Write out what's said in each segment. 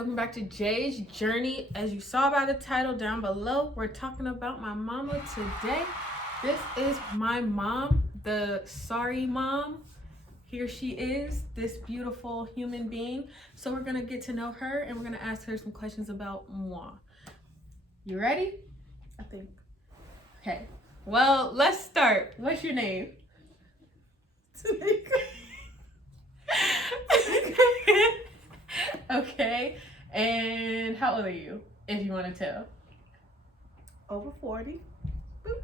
welcome back to Jay's Journey. As you saw by the title down below, we're talking about my mama today. This is my mom, the sorry mom. Here she is, this beautiful human being. So we're gonna get to know her and we're gonna ask her some questions about moi. You ready? I think. Okay. Well, let's start. What's your name? Okay. And how old are you, if you want to tell? Over 40. Boop.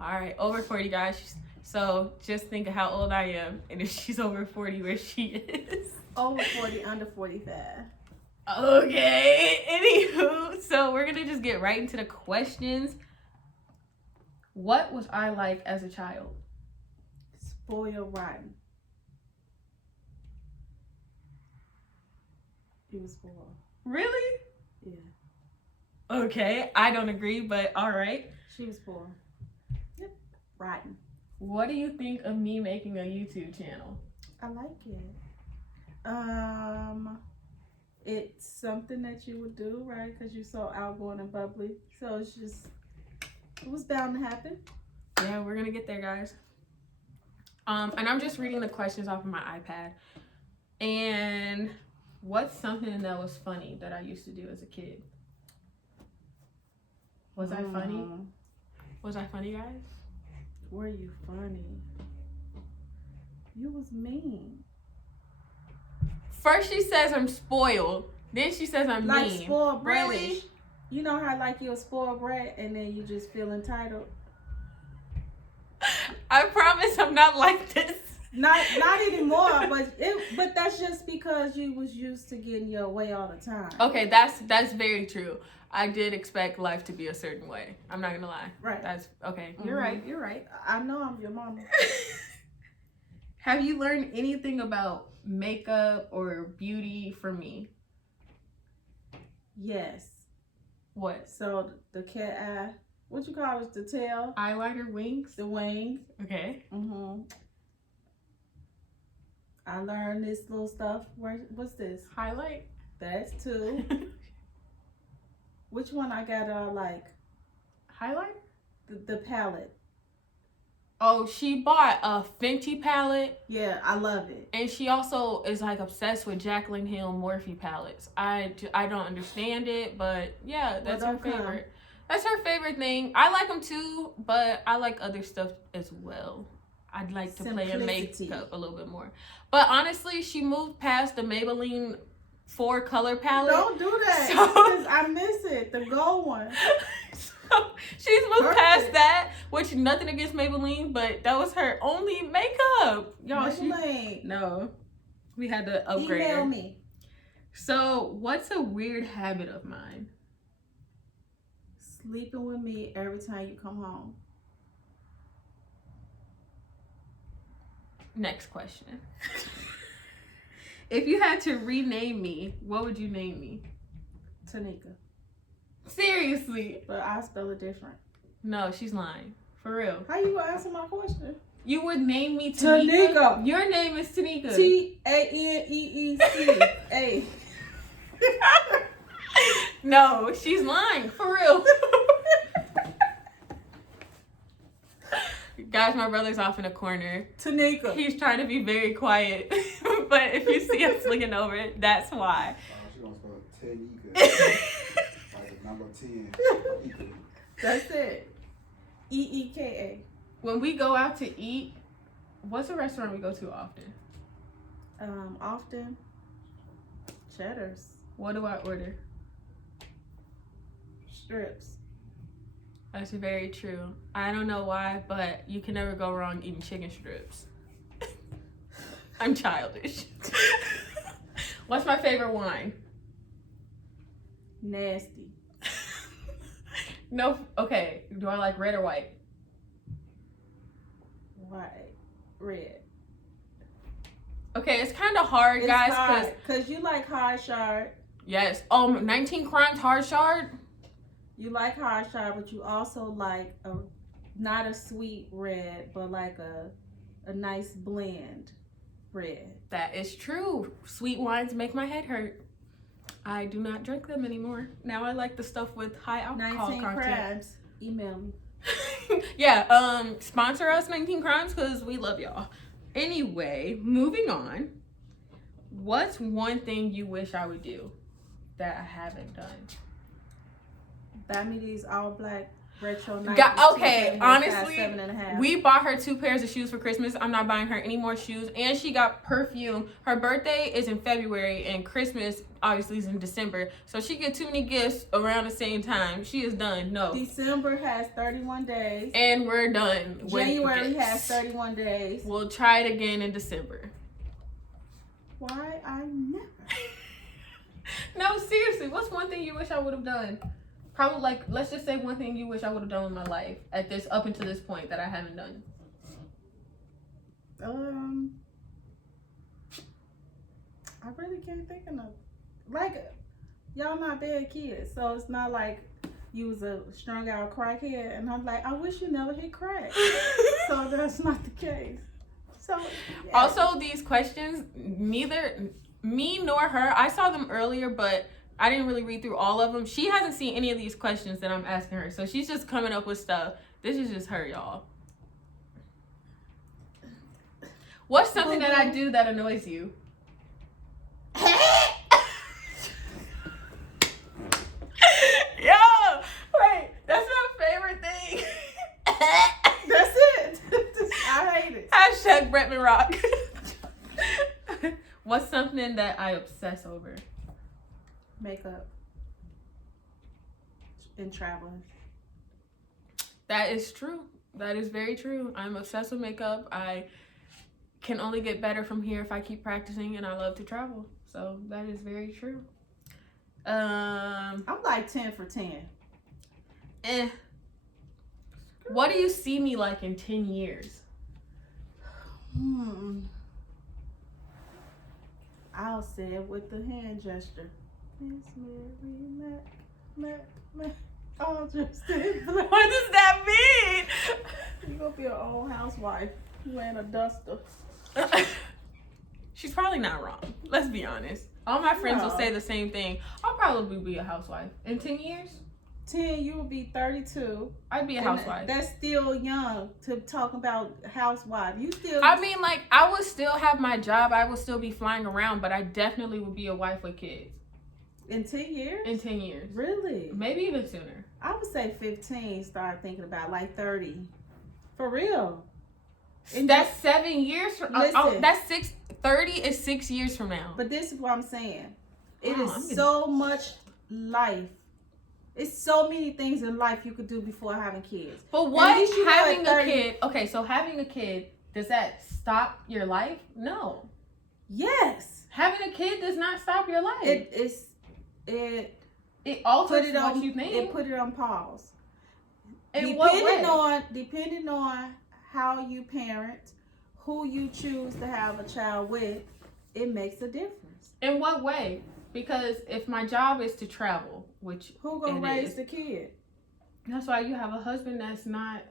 All right, over 40, guys. So just think of how old I am, and if she's over 40, where she is. Over 40, under 45. Okay. Anywho, so we're gonna just get right into the questions. What was I like as a child? Spoiled rotten. He was spoiled. Really? Yeah. Okay, I don't agree, but all right. She was spoiled. Yep. Rotten. What do you think of me making a YouTube channel? I like it. It's something that you would do, right? Because you're so outgoing and bubbly. So it's just, it was bound to happen. Yeah, we're gonna get there, guys. And I'm just reading the questions off of my iPad. And what's something that was funny that I used to do as a kid? Was I funny? Was I funny, guys? Were you funny? You was mean. First she says I'm spoiled. Then she says I'm like mean. Spoiled bratish. Really? You know how like you're a spoiled brat and then you just feel entitled? I promise I'm not like this. Not anymore, but that's just because you was used to getting your way all the time. Okay, that's very true. I did expect life to be a certain way. I'm not gonna lie. Right. That's okay. You're right. You're right. I know I'm your mama. Have you learned anything about makeup or beauty from me? Yes. What? So the cat eye, what you call it? The tail? Eyeliner, wings? The wings. Okay. I learned this little stuff. What's this? Highlight? That's two. Which one I got like? Highlight? The palette. Oh, she bought a Fenty palette. Yeah, I love it. And she also is like obsessed with Jaclyn Hill Morphe palettes. I don't understand it, but yeah, that's her favorite. That's her favorite thing. I like them too, but I like other stuff as well. I'd like to play in makeup a little bit more. But honestly, she moved past the Maybelline 4-color palette. Don't do that, because I miss it. The gold one. So she's moved past that, which nothing against Maybelline, but that was her only makeup. Y'all, no. We had to upgrade her. Email me. So, what's a weird habit of mine? Sleeping with me every time you come home. Next question. If you had to rename me, what would you name me? Tanika. Seriously? But I spell it different. No, she's lying. For real. How you gonna answer my question? You would name me Tanika? Tanika. Your name is Tanika. Taneeca. No, she's lying. For real. Guys, my brother's off in a corner. Tanika. He's trying to be very quiet. But if you see us looking over it, that's why. She gonna spell Tanika. Like number 10. That's it. Eeka. When we go out to eat, what's a restaurant we go to often? Often. Cheddar's. What do I order? Strips. That's very true. I don't know why, but you can never go wrong eating chicken strips. I'm childish. What's my favorite wine? Nasty. No, okay. Do I like red or white? White. Red. Okay, it's kind of hard, guys. Because you like hard shard. Yes. 19 Crimes Hard Shard. You like hard shard, but you also like not a sweet red, but like a nice blend red. That is true. Sweet wines make my head hurt. I do not drink them anymore. Now I like the stuff with high alcohol 19 content. Crimes. Email me. Yeah, sponsor us 19 Crimes because we love y'all. Anyway, moving on. What's one thing you wish I would do that I haven't done? Buy me these all black retro Okay, honestly, we bought her 2 pairs of shoes for Christmas. I'm not buying her any more shoes. And she got perfume. Her birthday is in February and Christmas obviously is in December. So she get too many gifts around the same time. She is done. No. December has 31 days. And we're done. January has 31 days. We'll try it again in December. Why I never? No, seriously, what's one thing you wish I would have done? Probably like, let's just say one thing you wish I would have done with my life up until this point that I haven't done. I really can't think of nothing. Like, y'all not bad kids, so it's not like you was a strung out crackhead, and I'm like, I wish you never hit crack. So that's not the case. So yeah. Also, these questions, neither me nor her, I saw them earlier, but I didn't really read through all of them. She hasn't seen any of these questions that I'm asking her, so she's just coming up with stuff. This is just her, y'all. What's something that I do that annoys you? Yo, wait, that's my favorite thing. That's it. I hate it. Hashtag Bretman Rock. What's something that I obsess over? Makeup and traveling. That is true. That is very true. I'm obsessed with makeup. I can only get better from here if I keep practicing, and I love to travel. So that is very true. I'm like 10 for 10. What do you see me like in 10 years? I'll say it with the hand gesture. Miss Mary Mac. I'll just say What does that mean? You're gonna be an old housewife wearing a duster. She's probably not wrong. Let's be honest. All my friends will say the same thing. I'll probably be a housewife. In 10 years? 10, you will be 32. I'd be a housewife. That's still young to talk about housewife. You still. I mean, like, I would still have my job. I would still be flying around, but I definitely would be a wife with kids. In 10 years? In 10 years. Really? Maybe even sooner. I would say 15, start thinking about like 30. For real. And that's 7 years from that's 30 is 6 years from now. But this is what I'm saying. It Wow, is so much life. It's so many things in life you could do before having kids. But what having a kid? Okay, so having a kid, does that stop your life? No. Yes. Having a kid does not stop your life. It alters what you think. It put it on pause. In what way? Depending on how you parent, who you choose to have a child with, it makes a difference. In what way? Because if my job is to travel, which who gonna raise the kid? That's why you have a husband that's not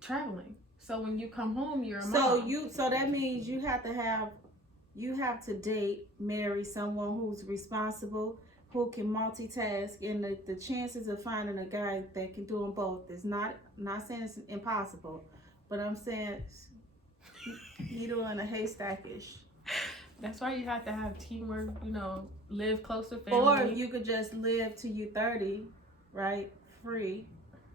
traveling. So when you come home, you're a mom. So that means you have to date, marry someone who's responsible, who can multitask, and the chances of finding a guy that can do them both is not saying it's impossible, but I'm saying needle in a haystack-ish. That's why you have to have teamwork, live close to family. Or you could just live till you 30, right? Free.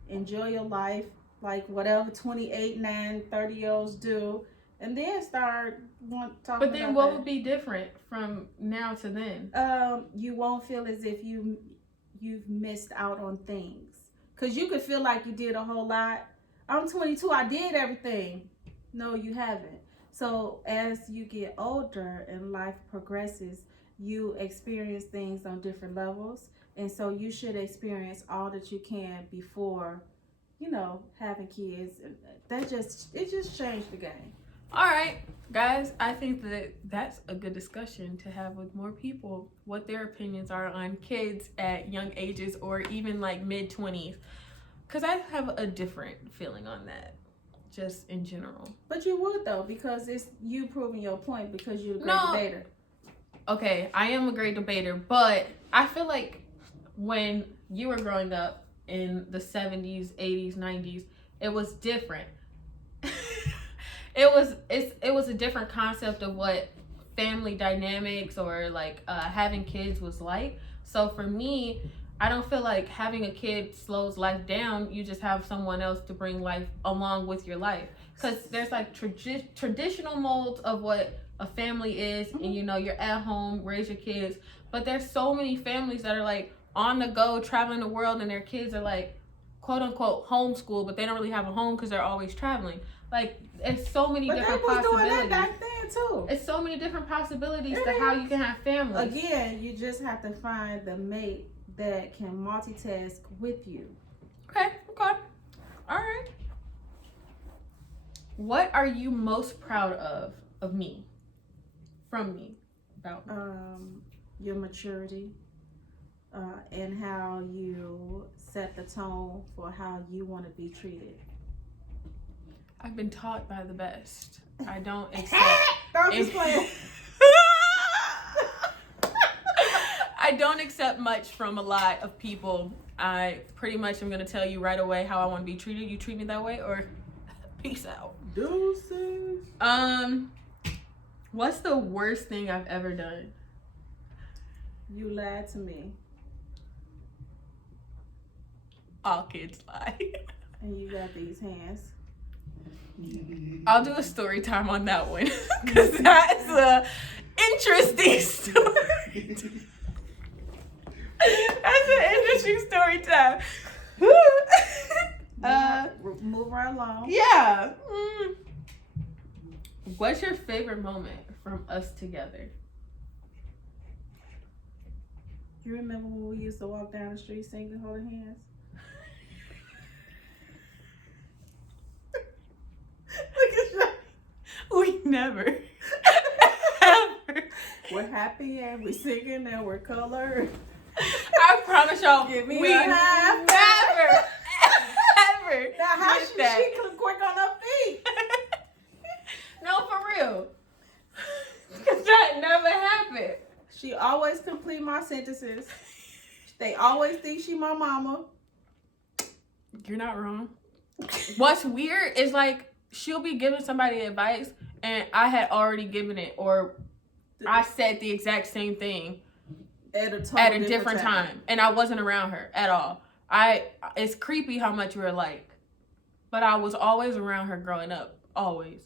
Enjoy your life, like whatever 28, 9, 30-year-olds do, and then start talking about But then what would be different from now to then? You won't feel as if you've missed out on things. Because you could feel like you did a whole lot. I'm 22, I did everything. No, you haven't. So as you get older and life progresses, you experience things on different levels. And so you should experience all that you can before, having kids. It just changed the game. All right, guys, I think that's a good discussion to have with more people, what their opinions are on kids at young ages or even like mid-20s. Because I have a different feeling on that. Just in general. But you would though, because it's you proving your point because you're a great debater. okay, I am a great debater, but I feel like when you were growing up in the 70s, 80s, 90s, it was different. It was a different concept of what family dynamics or like having kids was like. So for me, I don't feel like having a kid slows life down. You just have someone else to bring life along with your life, because there's like traditional molds of what a family is, and you know, you're at home, raise your kids, but there's so many families that are like on the go, traveling the world, and their kids are like quote unquote homeschool, but they don't really have a home because they're always traveling. Like, it's so many different possibilities. Doing that back then too. It's so many different possibilities to how you can have families. Again, you just have to find the mate that can multitask with you. Okay. All right. What are you most proud of me? From me? About me? Your maturity, and how you set the tone for how you want to be treated. I've been taught by the best. I don't accept. I don't accept much from a lot of people. I pretty much am gonna tell you right away how I want to be treated. You treat me that way, or peace out. Deuces. What's the worst thing I've ever done? You lied to me. All kids lie. And you got these hands. I'll do a story time on that one, because that's a interesting story. That's an interesting story time. Move right along. Yeah. What's your favorite moment from us together? You remember when we used to walk down the street singing, holding hands? Look at you. We never. Ever. We're happy and we're singing and we're colored. I promise y'all, Give me we a half. never, ever. Now how did she that. come quick on her feet? No, for real. Because that never happened. She always complete my sentences. They always think she my mama. You're not wrong. What's weird is like she'll be giving somebody advice and I had already given it, or I said the exact same thing at a different time, and I wasn't around her at all. It's creepy how much we're alike, but I was always around her growing up. Always.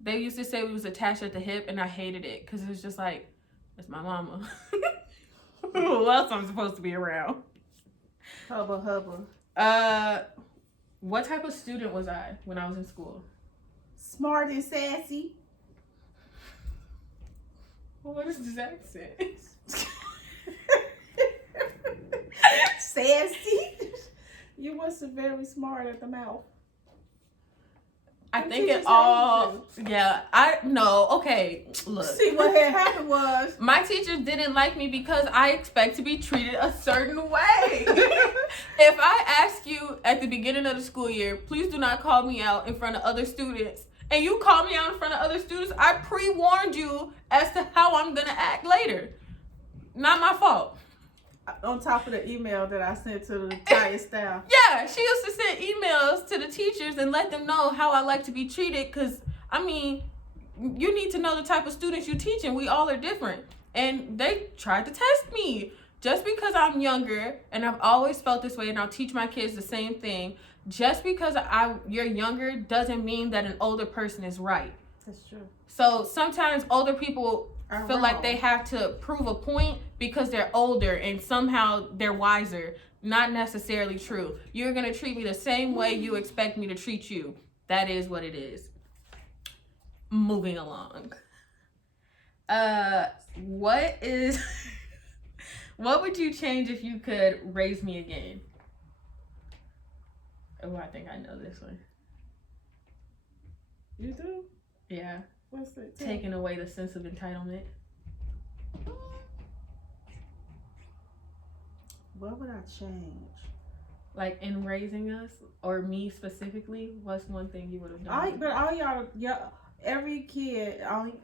They used to say we was attached at the hip, and I hated it because it was just like, it's my mama. Who else I'm supposed to be around? Hubba. What type of student was I when I was in school? Smart and sassy. What is this accent? Sassy. You was very smart at the mouth. I think it all, yeah, okay, look. See, what had happened was, my teachers didn't like me because I expect to be treated a certain way. If I ask you at the beginning of the school year, please do not call me out in front of other students, and you call me out in front of other students, I pre-warned you as to how I'm gonna act later. Not my fault. On top of the email that I sent to the entire staff. Yeah, she used to send emails to the teachers and let them know how I like to be treated, because, I mean, you need to know the type of students you're teaching. We all are different. And they tried to test me. Just because I'm younger, and I've always felt this way, and I'll teach my kids the same thing, just because you're younger doesn't mean that an older person is right. That's true. So sometimes older people feel like they have to prove a point because they're older and somehow they're wiser. Not necessarily true. You're going to treat me the same way you expect me to treat you. That is what it is. Moving along. What would you change if you could raise me again? Oh, I think I know this one. You do? Yeah. What's it? Taking away the sense of entitlement. What would I change? Like in raising us, or me specifically, what's one thing you would have done? But all every kid,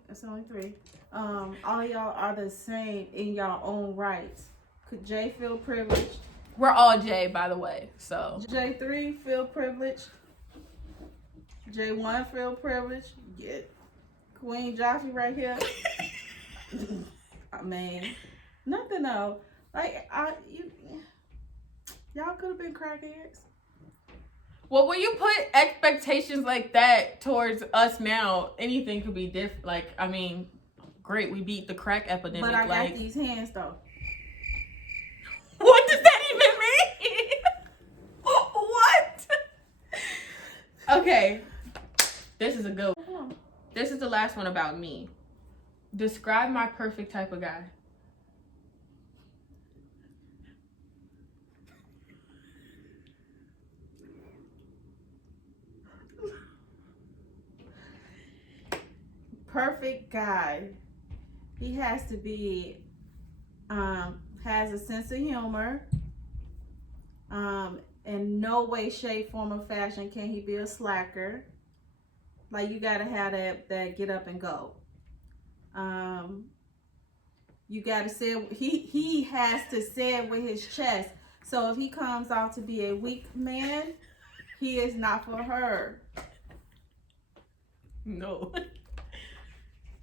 it's only three. All y'all are the same in your own rights. Could Jay feel privileged? We're all J, by the way. So J3 feel privileged. J1 feel privileged. Get Queen Joffy right here. I mean, nothing though. Like y'all could have been crackheads. well, when you put expectations like that towards us now, anything could be different. Like, I mean, great, we beat the crack epidemic. But I got these hands though. What does that even mean? What? Okay, this is a good one. This is the last one about me. Describe my perfect type of guy. Perfect guy. He has to be has a sense of humor. In no way, shape, form, or fashion can he be a slacker. Like you gotta have that get up and go. You gotta say he has to say it with his chest. So if he comes out to be a weak man, he is not for her. No.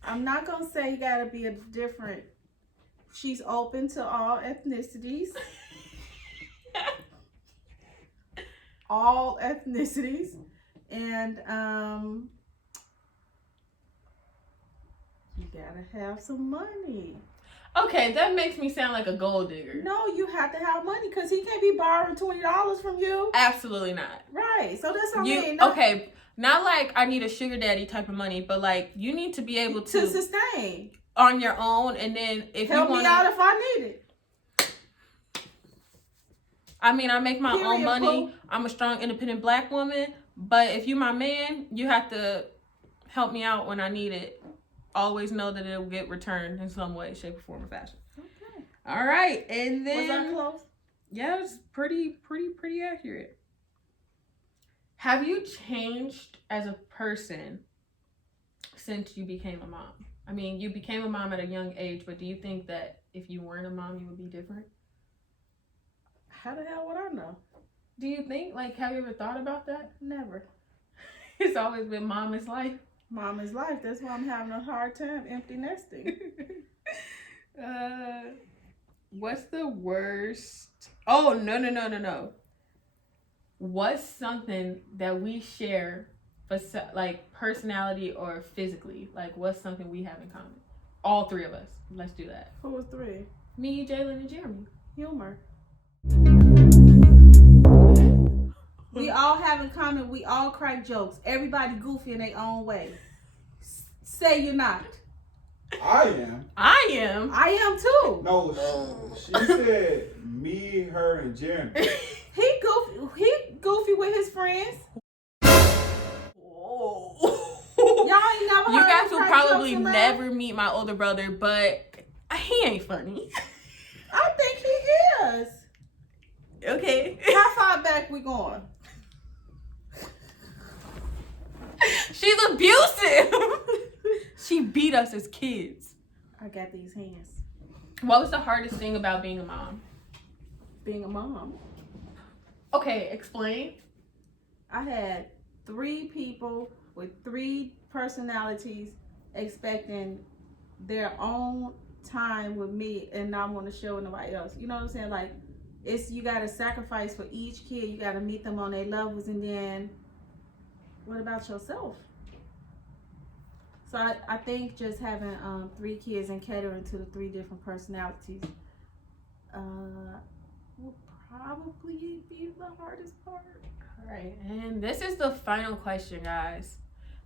I'm not gonna say you gotta be a different. She's open to all ethnicities. All ethnicities. And you gotta have some money. Okay, that makes me sound like a gold digger. No, you have to have money because he can't be borrowing $20 from you. Absolutely not. Right. So that's what I mean. Okay, not like I need a sugar daddy type of money, but like you need to be able to sustain on your own, and then if help you want me out if I need it. I mean, I make my Period, own money. boo. I'm a strong, independent black woman. But if you my man, you have to help me out when I need it. Always know that it'll get returned in some way, shape, or form, or fashion. Okay. All right, and then was that close? Yeah, it's pretty accurate. Have you changed as a person since you became a mom? I mean, you became a mom at a young age, but do you think that if you weren't a mom, you would be different? How the hell would I know? Do you think, like, have you ever thought about that? Never. It's always been mom is life. Mom is life. That's why I'm having a hard time empty nesting. What's the worst? Oh, no. What's something that we share, like personality or physically? Like, what's something we have in common? All three of us. Let's do that. Who was three? Me, Jalen, and Jeremy. Humor. We all have in common, we all crack jokes. Everybody goofy in their own way. Say you're not. I am. I am. I am too. No, she said me, her, and Jeremy. He goofy with his friends. Whoa. Y'all ain't never heard You guys him will crack probably jokes and laugh? never meet my older brother, but he ain't funny. I think he is. Okay. How far back we going? She's abusive. She beat us as kids. I got these hands. What was the hardest thing about being a mom? Being a mom. Okay, explain. I had 3 people with 3 personalities expecting their own time with me and not want to share with nobody else. You know what I'm saying? Like, you got to sacrifice for each kid. You got to meet them on their levels, and then what about yourself? So I think just having 3 kids and catering to the 3 different personalities will probably be the hardest part. All right, and this is the final question, guys.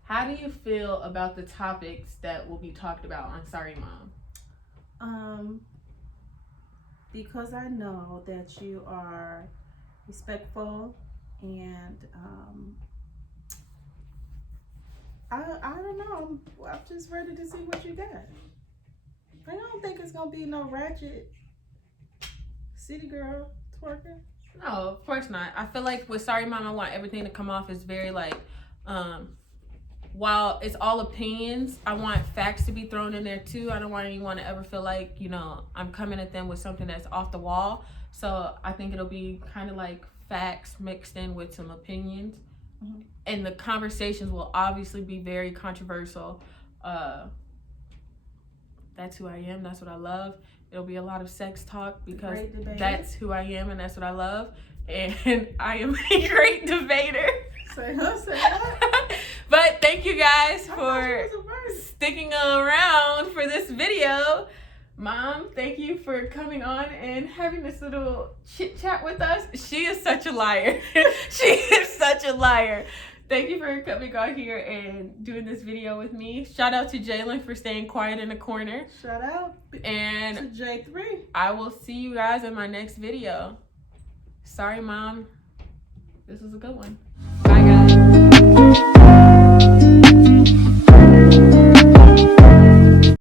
How do you feel about the topics that will be talked about on Sorry Mom? Because I know that you are respectful and I don't know. I'm just ready to see what you got. I don't think it's gonna be no ratchet city girl twerking. No, of course not. I feel like with Sorry Mom, I want everything to come off as very like while it's all opinions, I want facts to be thrown in there too. I don't want anyone to ever feel like, you know, I'm coming at them with something that's off the wall. So I think it'll be kind of like facts mixed in with some opinions. Mm-hmm. And the conversations will obviously be very controversial. That's who I am. That's what I love. It'll be a lot of sex talk because that's who I am and that's what I love. And I am a great debater. Say that. But thank you guys for sticking around for this video. Mom, thank you for coming on and having this little chit chat with us. She is such a liar. She is such a liar. Thank you for coming on here and doing this video with me. Shout out to Jalen for staying quiet in the corner. Shout out. And to J3. I will see you guys in my next video. Sorry, Mom. This was a good one. Bye, guys.